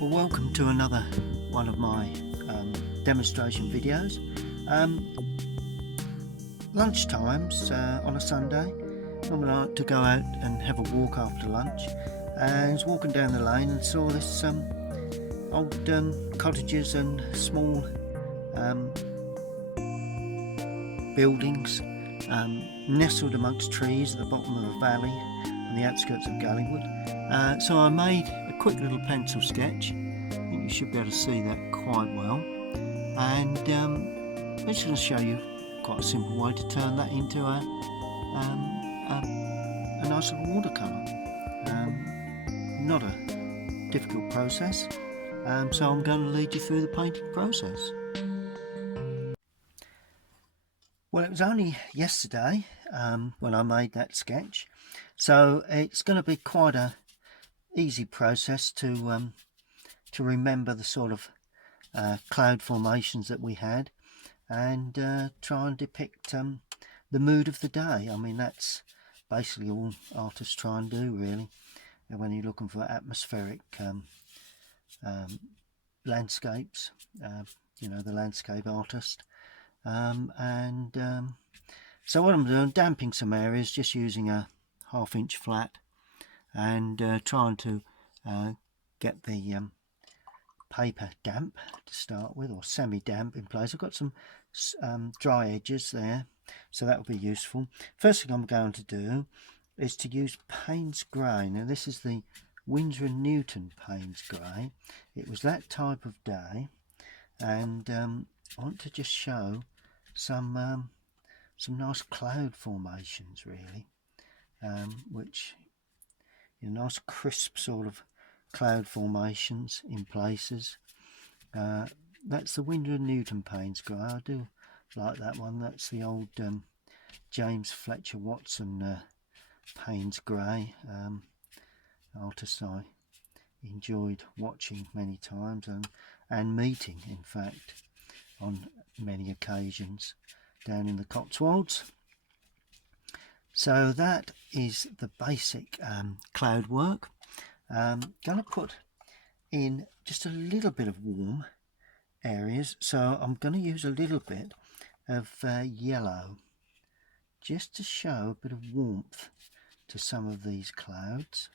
Well, welcome to another one of my demonstration videos. Lunchtimes on a Sunday, normally I like to go out and have a walk after lunch, and I was walking down the lane and saw this old cottages and small buildings nestled amongst trees at the bottom of a valley on the outskirts of Galleywood. So I made a quick little pencil sketch. I think you should be able to see that quite well, and I'm just going to show you quite a simple way to turn that into a nice little watercolour. Not a difficult process, so I'm going to lead you through the painting process. Well, it was only yesterday when I made that sketch, so it's going to be quite a easy process to remember the sort of cloud formations that we had, and try and depict the mood of the day. I mean, that's basically all artists try and do, really, when you're looking for atmospheric landscapes. You know, the landscape artist. So what I'm doing, damping some areas, just using a 1/2 inch flat, and trying to get the paper damp to start with, or semi-damp in place. I've got some dry edges there, so that will be useful. First thing I'm going to do is to use Payne's Grey. Now this is the Winsor & Newton Payne's Grey. It was that type of day, and I want to just show some nice cloud formations, really, which, you know, nice crisp sort of cloud formations in places. That's the Winsor & Newton Payne's Grey. I do like that one. That's the old James Fletcher Watson Payne's Grey, artist I enjoyed watching many times and meeting, in fact, on many occasions down in the Cotswolds. So that is the basic cloud work. Going to put in just a little bit of warm areas, so I'm going to use a little bit of yellow just to show a bit of warmth to some of these clouds.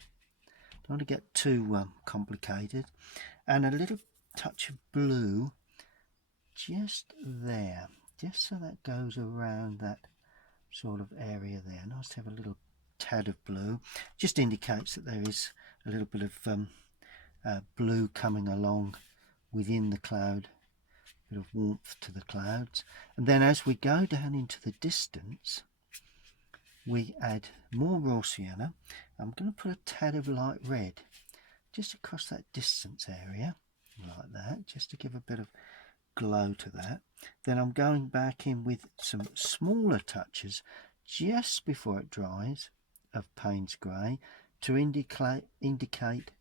Don't want to get too complicated, and a little touch of blue just there, just so that goes around that sort of area there. Nice to have a little tad of blue. Just indicates that there is a little bit of blue coming along within the cloud, a bit of warmth to the clouds. And then as we go down into the distance, we add more raw sienna. I'm going to put a tad of light red just across that distance area, like that, just to give a bit of glow to that. Then I'm going back in with some smaller touches just before it dries of Payne's Grey to indicate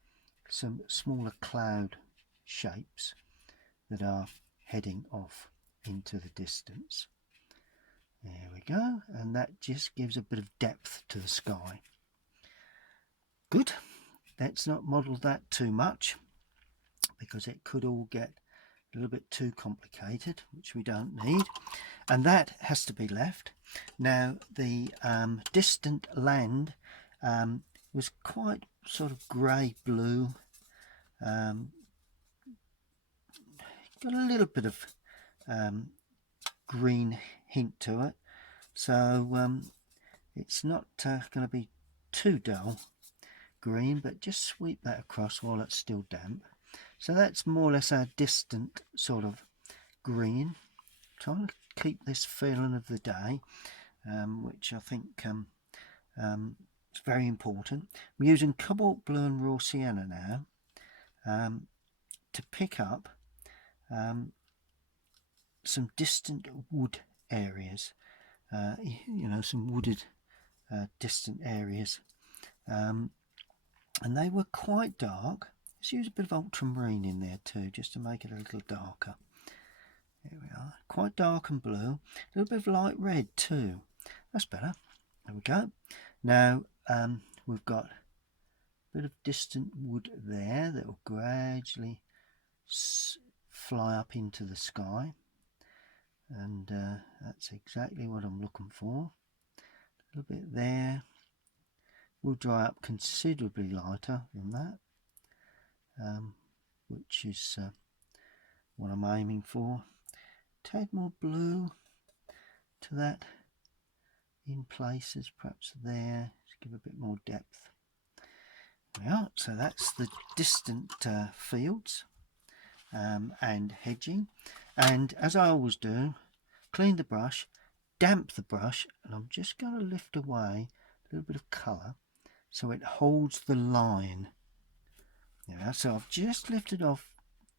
some smaller cloud shapes that are heading off into the distance. There we go, and that just gives a bit of depth to the sky. Good. Let's not model that too much, because it could all get a little bit too complicated, which we don't need, and that has to be left. Now the distant land was quite sort of grey blue, got a little bit of green hint to it, so it's not going to be too dull green, but just sweep that across while it's still damp. So that's more or less our distant sort of green. Trying to keep this feeling of the day, which I think is very important. I'm using cobalt blue and raw sienna now to pick up some distant wood areas, you know, some wooded distant areas, and they were quite dark. Let's use a bit of ultramarine in there too, just to make it a little darker. There we are, quite dark and blue, a little bit of light red too. That's better. There we go. Now we've got bit of distant wood there that will gradually fly up into the sky, and that's exactly what I'm looking for. A little bit there will dry up considerably lighter than that, which is what I'm aiming for. Tad more blue to that in places, perhaps there, to give a bit more depth. Yeah, so that's the distant fields and hedging. And as I always do, clean the brush, damp the brush, and I'm just going to lift away a little bit of colour so it holds the line. Yeah, so I've just lifted off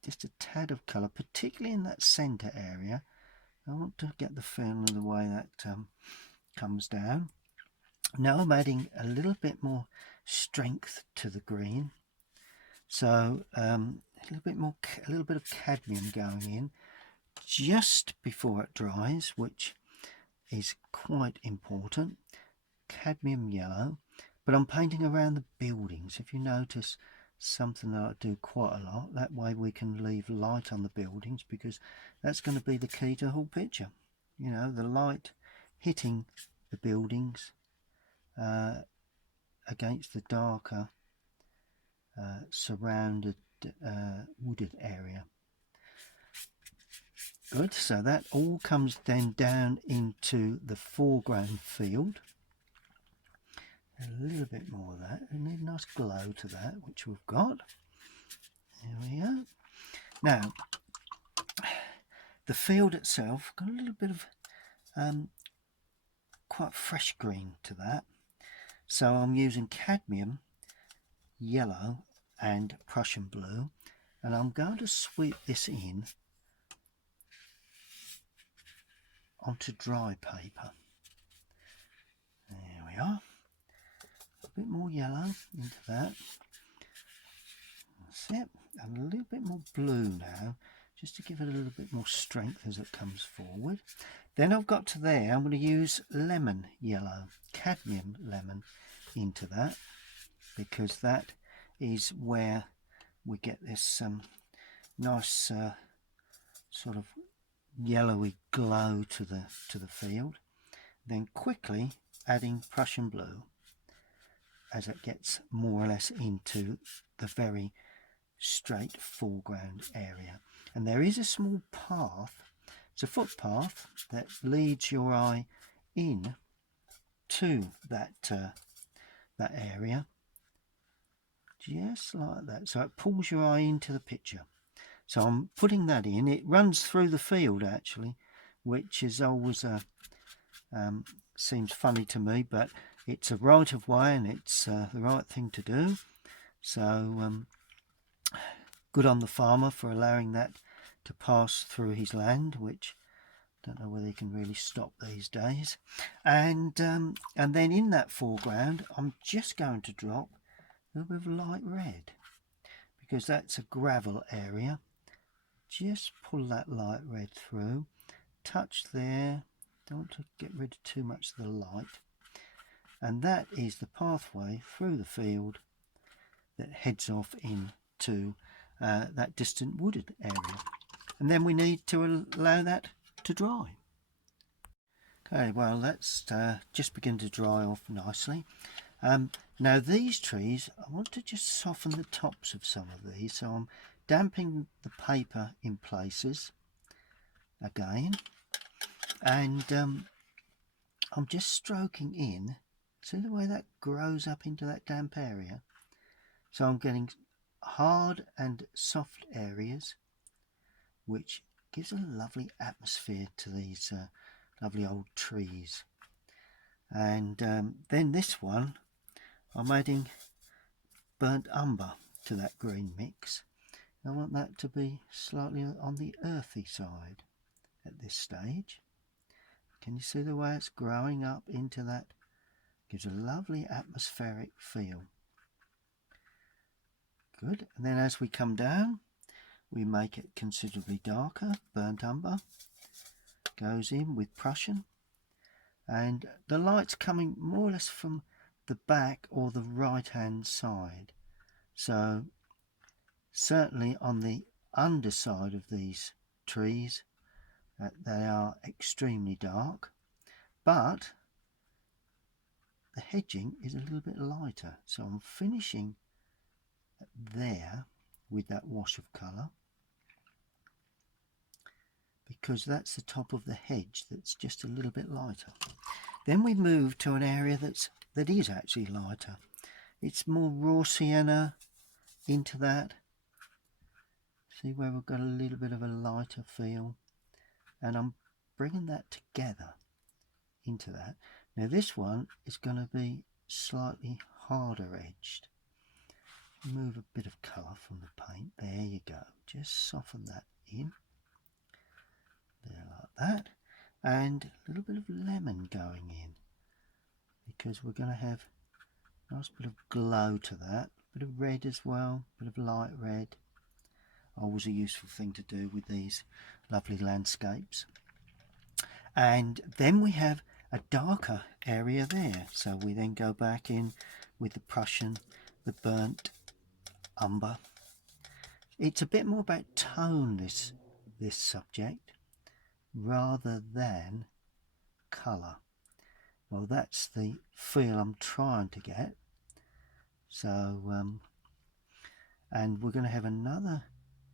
just a tad of colour, particularly in that centre area. I want to get the feel of the way that comes down. Now I'm adding a little bit more strength to the green, so a little bit of cadmium going in just before it dries, which is quite important. Cadmium yellow, but I'm painting around the buildings. If you notice, something that I do quite a lot, that way we can leave light on the buildings, because that's going to be the key to the whole picture. You know, the light hitting the buildings against the darker surrounded wooded area. Good, so that all comes then down into the foreground field. A little bit more of that, and a nice glow to that, which we've got. There we go. Now, the field itself got a little bit of quite fresh green to that, so I'm using cadmium yellow and Prussian blue, and I'm going to sweep this in onto dry paper. There we are. A bit more yellow into that. That's it. And a little bit more blue now, just to give it a little bit more strength as it comes forward. Then I've got to there, I'm going to use lemon yellow, cadmium lemon into that, because that is where we get this nice sort of yellowy glow to the field. Then quickly adding Prussian blue as it gets more or less into the very straight foreground area. And there is a small path, it's a footpath that leads your eye in to that that area, just like that. So it pulls your eye into the picture. So I'm putting that in. It runs through the field actually, which is always seems funny to me, but it's a right of way and it's the right thing to do. So good on the farmer for allowing that to pass through his land, which I don't know whether he can really stop these days. And then in that foreground, I'm just going to drop a little bit of light red, because that's a gravel area. Just pull that light red through, touch there, don't want to get rid of too much of the light, and that is the pathway through the field that heads off into that distant wooded area. And then we need to allow that to dry. Okay, well, let's just begin to dry off nicely. Now these trees, I want to just soften the tops of some of these, so I'm damping the paper in places again, and I'm just stroking in. See the way that grows up into that damp area? So I'm getting hard and soft areas, which gives a lovely atmosphere to these lovely old trees. And then this one, I'm adding burnt umber to that green mix. I want that to be slightly on the earthy side at this stage. Can you see the way it's growing up into that? Gives a lovely atmospheric feel. Good. And then as we come down, we make it considerably darker. Burnt umber goes in with Prussian, and the light's coming more or less from the back or the right hand side. So certainly on the underside of these trees, they are extremely dark, but the hedging is a little bit lighter. So I'm finishing there with that wash of colour, because that's the top of the hedge that's just a little bit lighter. Then we move to an area that is actually lighter. It's more raw sienna into that. See where we've got a little bit of a lighter feel, and I'm bringing that together into that. Now this one is going to be slightly harder edged. Move a bit of colour from the paint. There you go. Just soften that in. There, like that. And a little bit of lemon going in, because we're going to have a nice bit of glow to that. A bit of red as well. A bit of light red. Always a useful thing to do with these lovely landscapes. And then we have a darker area there. So we then go back in with the Prussian, the burnt umber. It's a bit more about tone, this subject, rather than colour. Well, that's the feel I'm trying to get. So and we're going to have another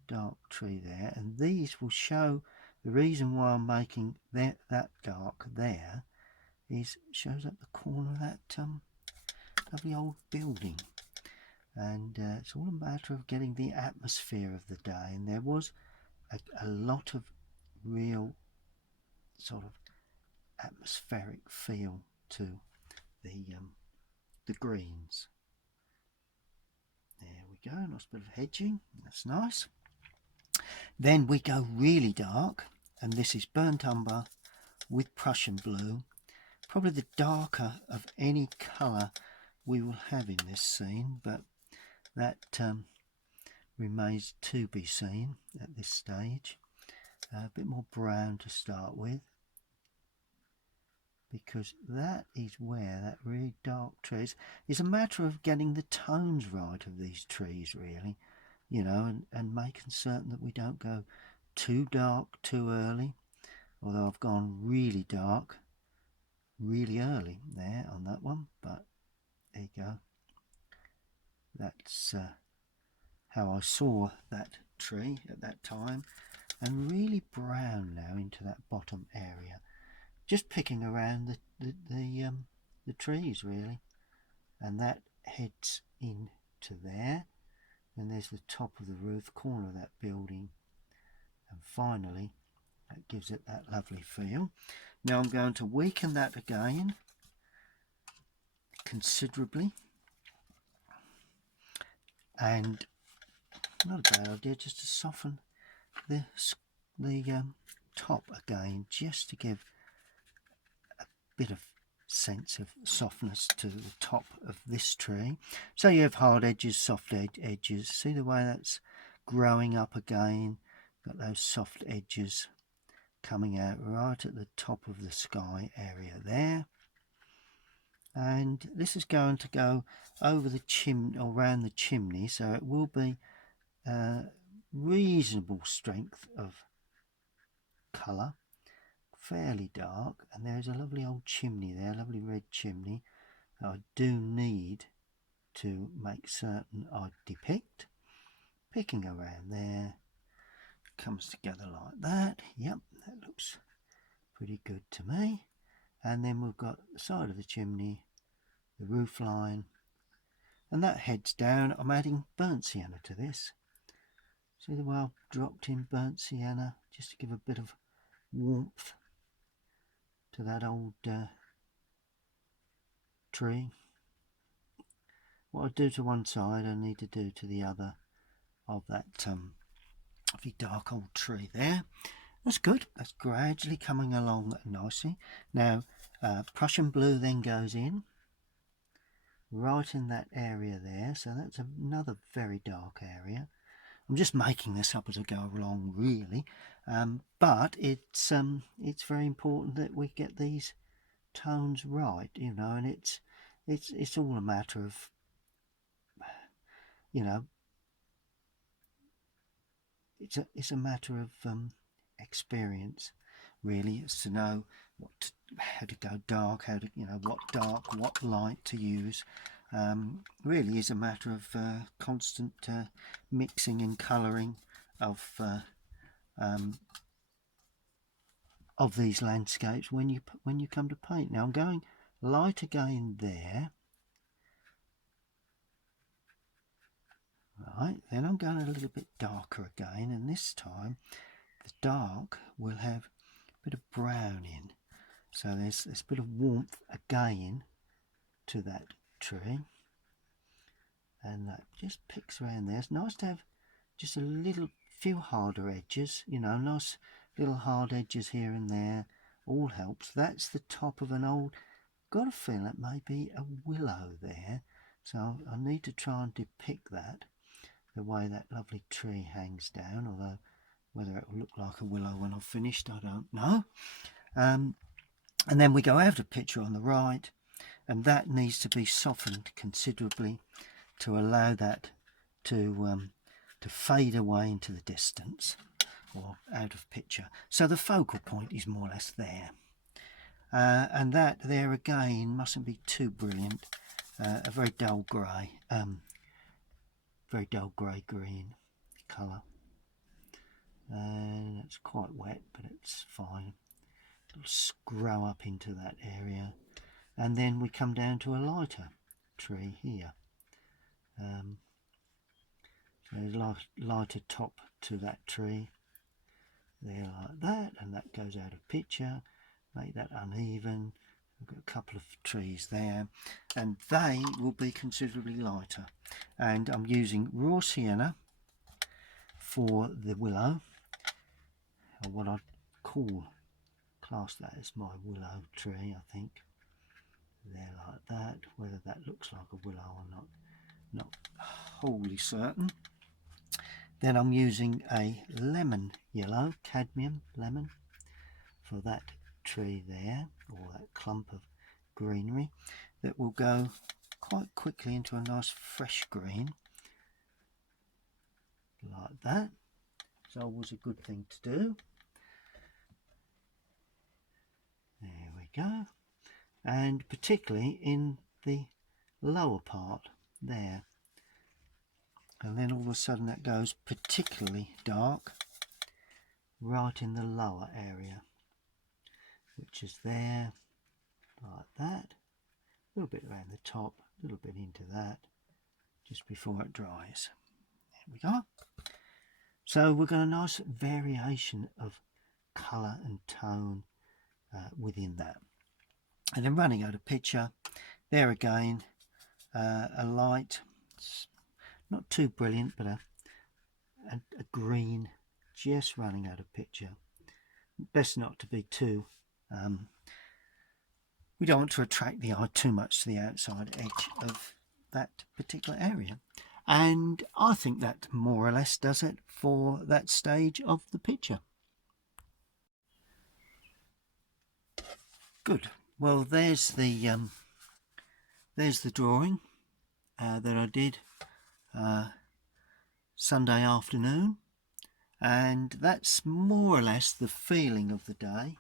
dark tree there, and these will show the reason why I'm making that dark there is shows up the corner of that lovely old building. And it's all a matter of getting the atmosphere of the day, and there was a lot of real sort of atmospheric feel to the greens. There we go, nice bit of hedging, that's nice. Then we go really dark, and this is burnt umber with Prussian blue, probably the darker of any colour we will have in this scene, but that remains to be seen at this stage. A bit more brown to start with, because that is where that really dark tree is. It's a matter of getting the tones right of these trees, really, you know, and making certain that we don't go too dark too early. Although I've gone really dark really early there on that one, but there you go. That's how I saw that tree at that time. And really brown now into that bottom area, just picking around the trees really, and that heads into there, and there's the top of the roof, corner of that building, and finally that gives it that lovely feel. Now I'm going to weaken that again considerably, and not a bad idea just to soften the top again, just to give a bit of sense of softness to the top of this tree. So you have hard edges, soft edges. See the way that's growing up again? Got those soft edges coming out right at the top of the sky area there. And this is going to go over the chimney, or around the chimney, so it will be reasonable strength of colour, fairly dark, and there's a lovely old chimney there, lovely red chimney that I do need to make certain I depict. Picking around there, comes together like that. Yep, that looks pretty good to me. And then we've got the side of the chimney, the roof line, and that heads down. I'm adding burnt sienna to this. See the way I've dropped in burnt sienna just to give a bit of warmth to that old tree. What I do to one side I need to do to the other of that lovely dark old tree there. That's good, that's gradually coming along nicely. Now Prussian blue then goes in right in that area there, so that's another very dark area. I'm just making this up as I go along really, but it's very important that we get these tones right, you know, and it's all a matter of you know, it's a matter of experience, really. It's to know how to go dark, how to, you know, what dark, what light to use. Really is a matter of constant mixing and colouring of these landscapes when you come to paint. Now I'm going light again there. Right, then I'm going a little bit darker again, and this time the dark will have a bit of brown in. So there's a bit of warmth again to that tree. And that just picks around there. It's nice to have just a little few harder edges, you know, nice little hard edges here and there. All helps. That's the top of an old, got a feel it may be a willow there. So I need to try and depict that, the way that lovely tree hangs down, although whether it will look like a willow when I've finished, I don't know. And then we go out of picture on the right, and that needs to be softened considerably to allow that to fade away into the distance or out of picture. So the focal point is more or less there. And that there again mustn't be too brilliant. A very dull grey, very dull grey-green colour. And it's quite wet, but it's fine. It'll scroll up into that area. And then we come down to a lighter tree here. So there's a lighter top to that tree there, like that, and that goes out of picture. Make that uneven. We've got a couple of trees there, and they will be considerably lighter. And I'm using raw sienna for the willow, or what I'd class that as my willow tree, I think. There, like that. Whether that looks like a willow or not wholly certain. Then I'm using a lemon yellow, cadmium lemon, for that tree there, or that clump of greenery, that will go quite quickly into a nice fresh green, like that. It's always a good thing to do. There we go. And particularly in the lower part there. And then all of a sudden that goes particularly dark right in the lower area, which is there, like that. A little bit around the top, a little bit into that, just before it dries. There we go. So we've got a nice variation of colour and tone within that. And then running out of picture, there again, a light, not too brilliant, but a green, just running out of picture. Best not to be too, we don't want to attract the eye too much to the outside edge of that particular area. And I think that more or less does it for that stage of the picture. Good. Well, there's the drawing that I did Sunday afternoon, and that's more or less the feeling of the day.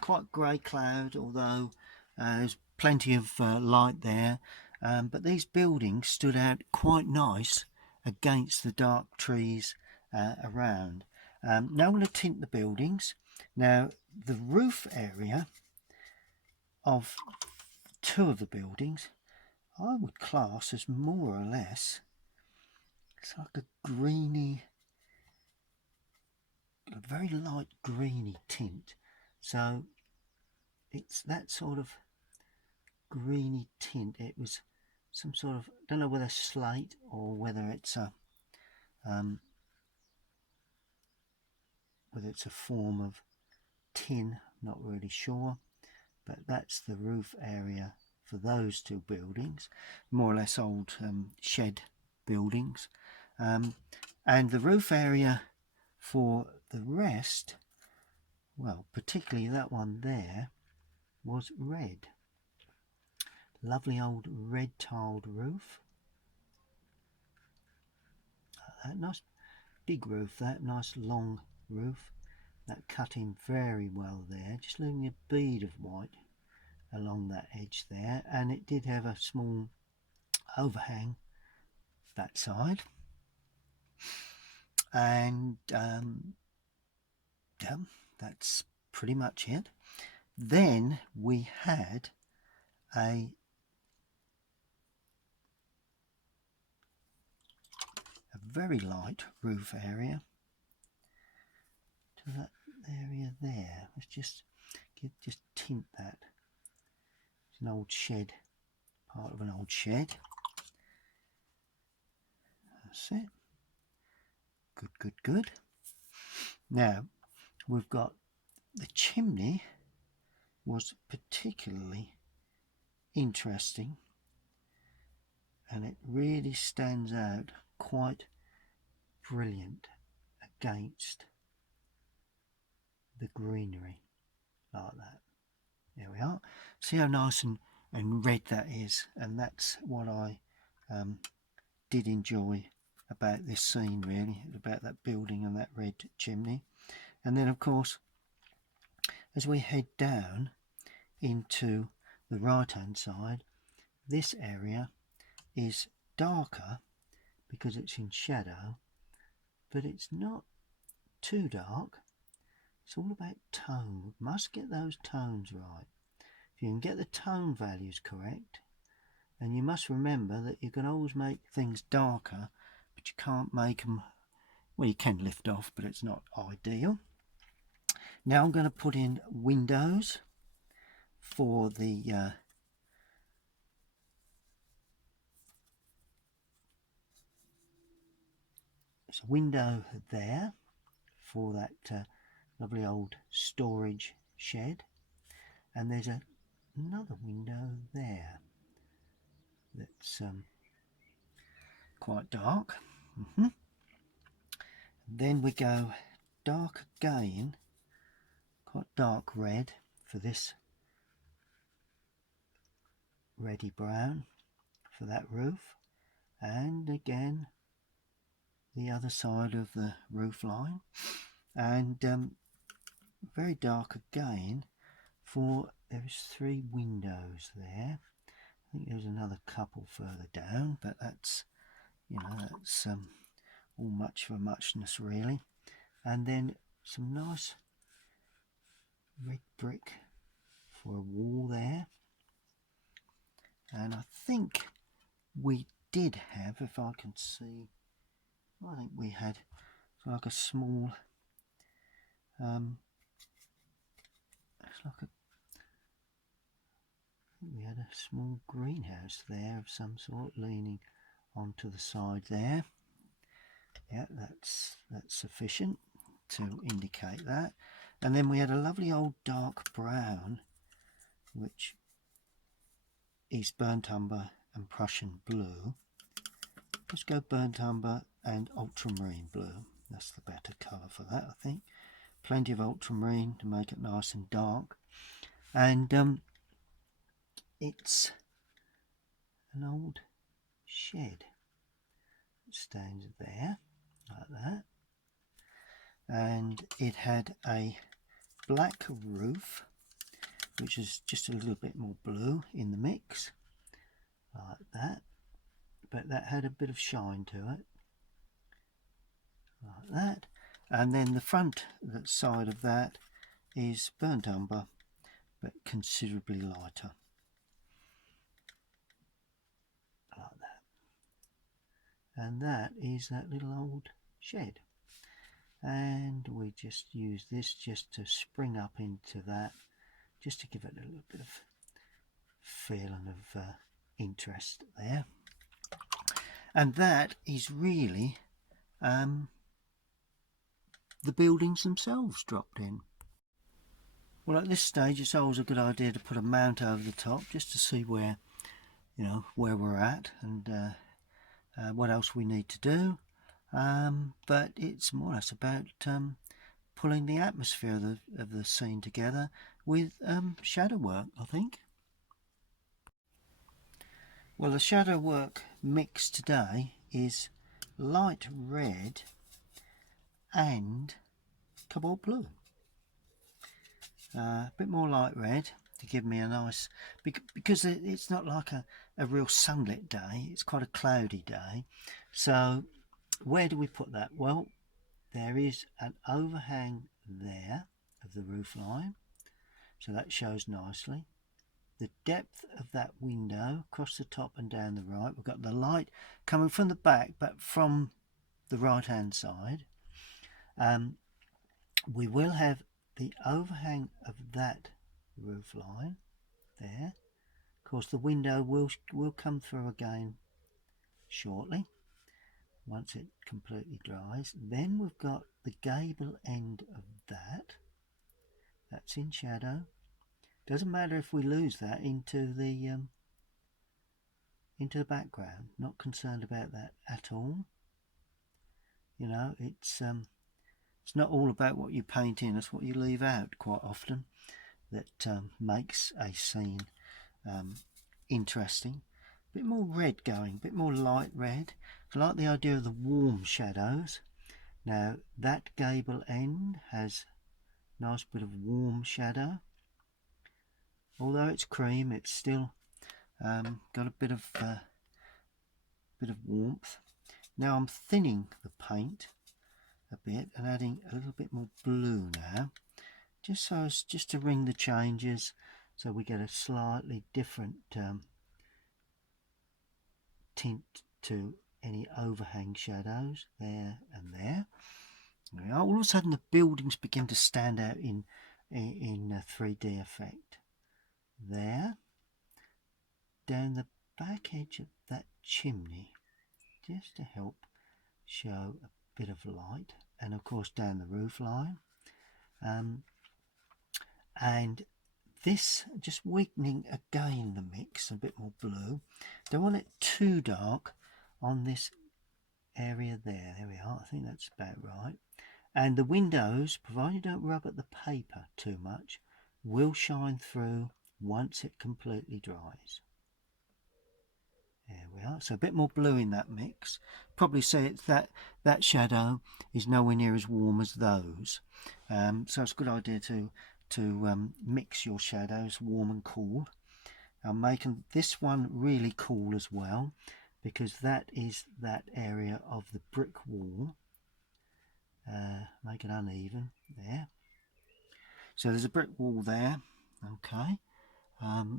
Quite grey cloud, although there's plenty of light there, but these buildings stood out quite nice against the dark trees around. Now I'm going to tint the buildings. Now the roof area of two of the buildings I would class as more or less, it's like a greeny, a very light greeny tint. So it's that sort of greeny tint. It was some sort of, I don't know whether slate or whether it's a form of tin, not really sure, but that's the roof area for those two buildings, more or less old shed buildings, and the roof area for the rest, well, particularly that one there, was red. Lovely old red tiled roof, that. Nice big roof, that nice long roof. That cut in very well there, just leaving a bead of white along that edge there, and it did have a small overhang that side. And yeah, that's pretty much it. Then we had a very light roof area to that area there. Let's just tint that. It's an old shed, part of an old shed. That's it. Good, good, good. Now we've got the chimney was particularly interesting, and it really stands out quite brilliant against the greenery like that. There we are. See how nice and red that is, and that's what I did enjoy about this scene, really, about that building and that red chimney. And then of course, as we head down into the right hand side, this area is darker because it's in shadow, but it's not too dark. It's all about tone. We must get those tones right. If you can get the tone values correct, and you must remember that you can always make things darker, but you can't make them, well, you can lift off, but it's not ideal. Now I'm going to put in windows for the there's a window there for that lovely old storage shed, and there's another window there that's quite dark. Then we go dark again, quite dark red for this reddy brown for that roof, and again the other side of the roof line, and very dark again for there's 3 windows there. I think there's another couple further down, but that's, you know, that's all much for muchness really. And then some nice red brick for a wall there. And I think we did have, if I can see, I think we had like a small it's like we had a small greenhouse there of some sort leaning onto the side there. Yeah, that's sufficient to indicate that. And then we had a lovely old dark brown, which is burnt umber and Prussian blue. Let's go burnt umber and ultramarine blue. That's the better colour for that, I think. Plenty of ultramarine to make it nice and dark. And it's an old shed that stands there like that, and it had a black roof, which is just a little bit more blue in the mix like that, but that had a bit of shine to it like that. And then the front side of that is burnt umber, but considerably lighter like that. And that is that little old shed, and we just use this just to spring up into that, just to give it a little bit of feeling of interest there. And that is really the buildings themselves dropped in. Well, at this stage it's always a good idea to put a mount over the top just to see where, you know, where we're at and what else we need to do. But it's more or less about pulling the atmosphere of the scene together with shadow work, I think. Well, the shadow work mix today is light red and cobalt blue. A bit more light red to give me a nice, because it's not like a real sunlit day, it's quite a cloudy day. So where do we put that? Well, there is an overhang there of the roof line, so that shows nicely. The depth of that window across the top and down the right, we've got the light coming from the back but from the right hand side. We will have the overhang of that roof line there. Of course the window will come through again shortly once it completely dries. Then we've got the gable end of that's in shadow. Doesn't matter if we lose that into the background, not concerned about that at all. You know, it's not all about what you paint in, it's what you leave out quite often that makes a scene interesting. A bit more red going, a bit more light red. I like the idea of the warm shadows. Now that gable end has a nice bit of warm shadow. Although it's cream, it's still got a bit of warmth. Now I'm thinning the paint a bit and adding a little bit more blue now, just to ring the changes, so we get a slightly different tint to any overhang shadows there and there. All of a sudden the buildings begin to stand out in a 3D effect. There, down the back edge of that chimney, just to help show a bit of light, and of course down the roof line, and this just weakening again the mix, a bit more blue. Don't want it too dark on this area there. There we are, I think that's about right. And the windows, provided you don't rub at the paper too much, will shine through once it completely dries. There we are. So a bit more blue in that mix. Probably say it's that shadow is nowhere near as warm as those. So it's a good idea to mix your shadows, warm and cool. I'm making this one really cool as well, because that is that area of the brick wall. Make it uneven there. So there's a brick wall there, okay,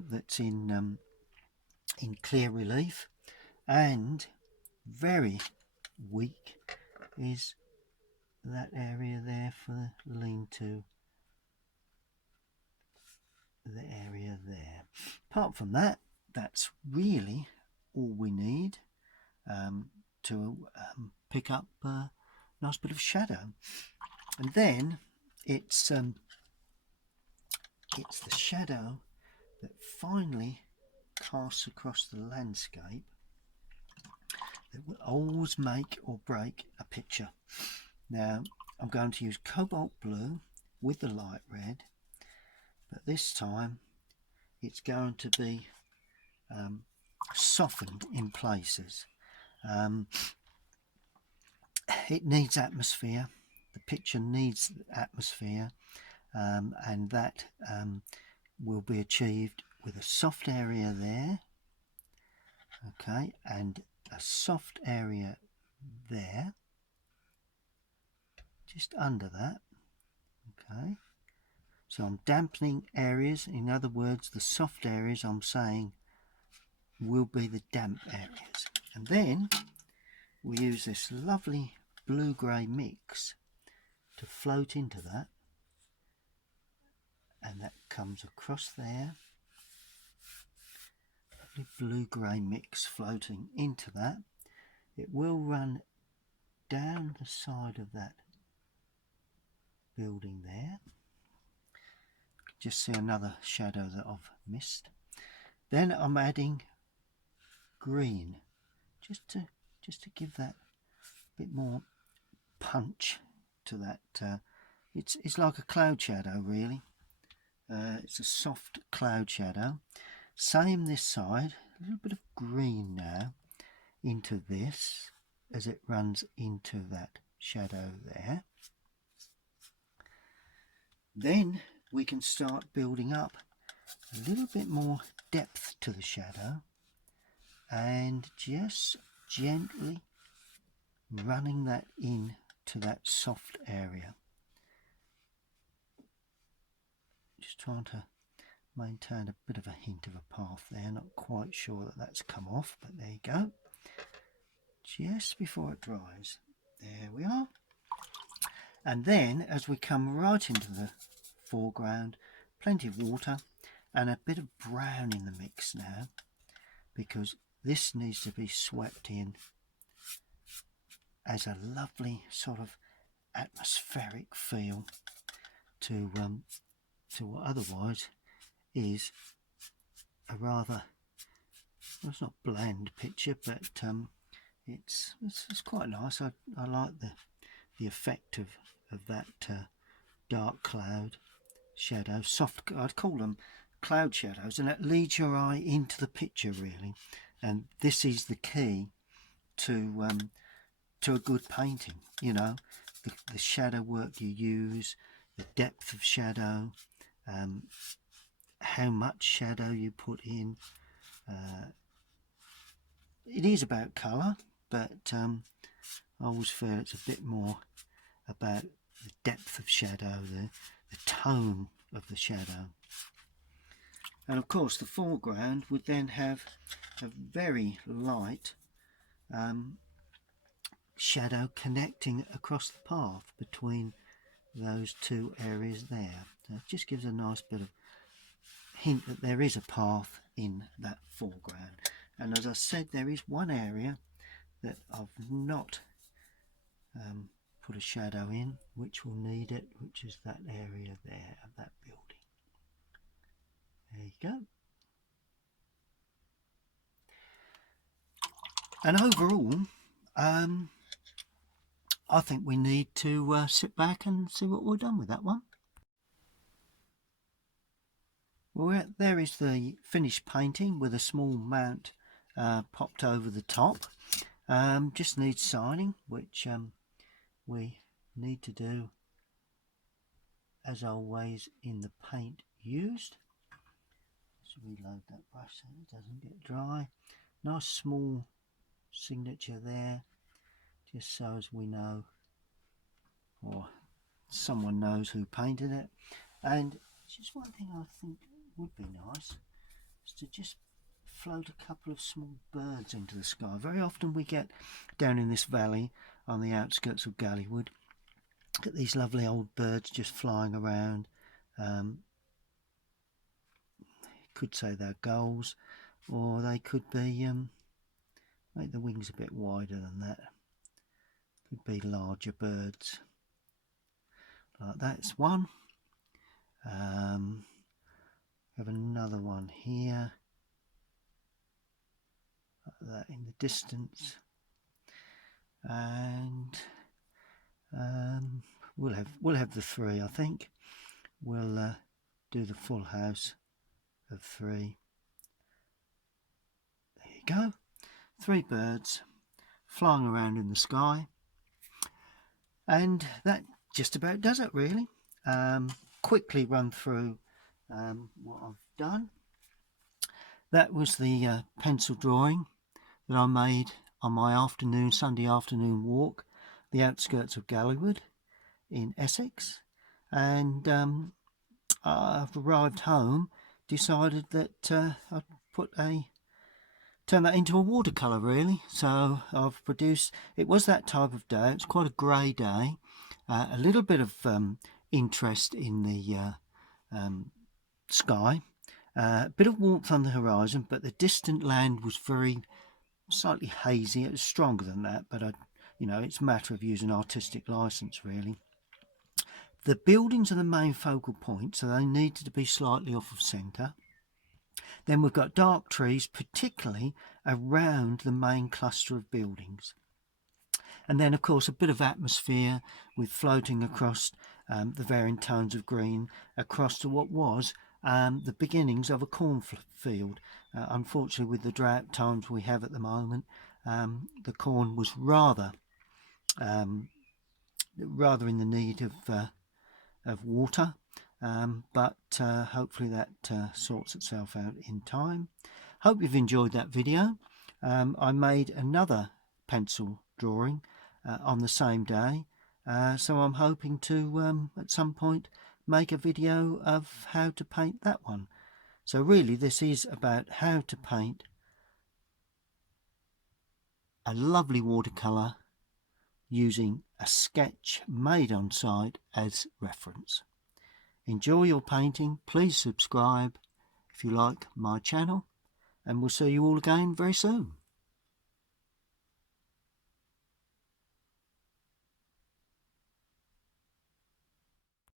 that's in clear relief, and very weak is that area there for the lean-to, the area there. Apart from that, that's really all we need to pick up a nice bit of shadow. And then it's the shadow that finally casts across the landscape that will always make or break a picture. Now I'm going to use cobalt blue with the light red, but this time it's going to be softened in places. It needs atmosphere, the picture needs atmosphere, and that will be achieved with a soft area there, okay, and a soft area there, just under that, okay. So I'm dampening areas, in other words the soft areas I'm saying will be the damp areas. And then we use this lovely blue-grey mix to float into that, and that comes across there. Lovely blue-grey mix floating into that. It will run down the side of that building there. Just see another shadow that I've missed. Then I'm adding green, just to give that bit more punch to that. It's like a cloud shadow really. It's a soft cloud shadow. Same this side, a little bit of green now into this as it runs into that shadow there. Then we can start building up a little bit more depth to the shadow and just gently running that in to that soft area. Just trying to maintain a bit of a hint of a path there, not quite sure that that's come off, but there you go. Just before it dries. There we are. And then as we come right into the foreground, plenty of water and a bit of brown in the mix now, because this needs to be swept in as a lovely sort of atmospheric feel to what otherwise is a rather, well, it's not bland picture, but it's quite nice. I like the effect of that dark cloud shadow, soft, I'd call them cloud shadows, and it leads your eye into the picture really. And this is the key to a good painting, you know, the shadow work you use, the depth of shadow, how much shadow you put in. It is about colour, but I always feel it's a bit more about the depth of shadow, the tone of the shadow. And of course the foreground would then have a very light shadow connecting across the path between those two areas there. So it just gives a nice bit of hint that there is a path in that foreground. And as I said, there is one area that I've not put a shadow in, which will need it, which is that area there of that building. There you go. And overall, I think we need to sit back and see what we've done with that one. Well, there is the finished painting with a small mount popped over the top. Just needs signing, which we need to do as always in the paint used. Let's reload that brush so it doesn't get dry. Nice small signature there, just so as we know, or someone knows who painted it. And just one thing I think would be nice is to just float a couple of small birds into the sky. Very often we get down in this valley on the outskirts of Galleywood, get these lovely old birds just flying around. Could say they're gulls, or they could be make the wings a bit wider than that. Could be larger birds. Like that's one. Have another one here. Like that in the distance. And we'll have the three. I think we'll do the full house of three. There you go. 3 birds flying around in the sky, and that just about does it really. Quickly run through what I've done. That was the pencil drawing that I made on my Sunday afternoon walk, the outskirts of Galleywood in Essex, and I've arrived home, decided that I'd turn that into a watercolour really. So I've produced, it was that type of day, it's quite a grey day, a little bit of interest in the sky, a bit of warmth on the horizon, but the distant land was slightly hazy. It was stronger than that, but it's a matter of using artistic license really. The buildings are the main focal point, so they needed to be slightly off of centre. Then we've got dark trees, particularly around the main cluster of buildings. And then, of course, a bit of atmosphere with floating across the varying tones of green across to what was the beginnings of a cornfield. Unfortunately, with the drought times we have at the moment, the corn was rather in the need of water, but hopefully that sorts itself out in time. Hope you've enjoyed that video. I made another pencil drawing on the same day, so I'm hoping to at some point make a video of how to paint that one. So really this is about how to paint a lovely watercolour using a sketch made on site as reference. Enjoy your painting. Please subscribe if you like my channel, and we'll see you all again very soon.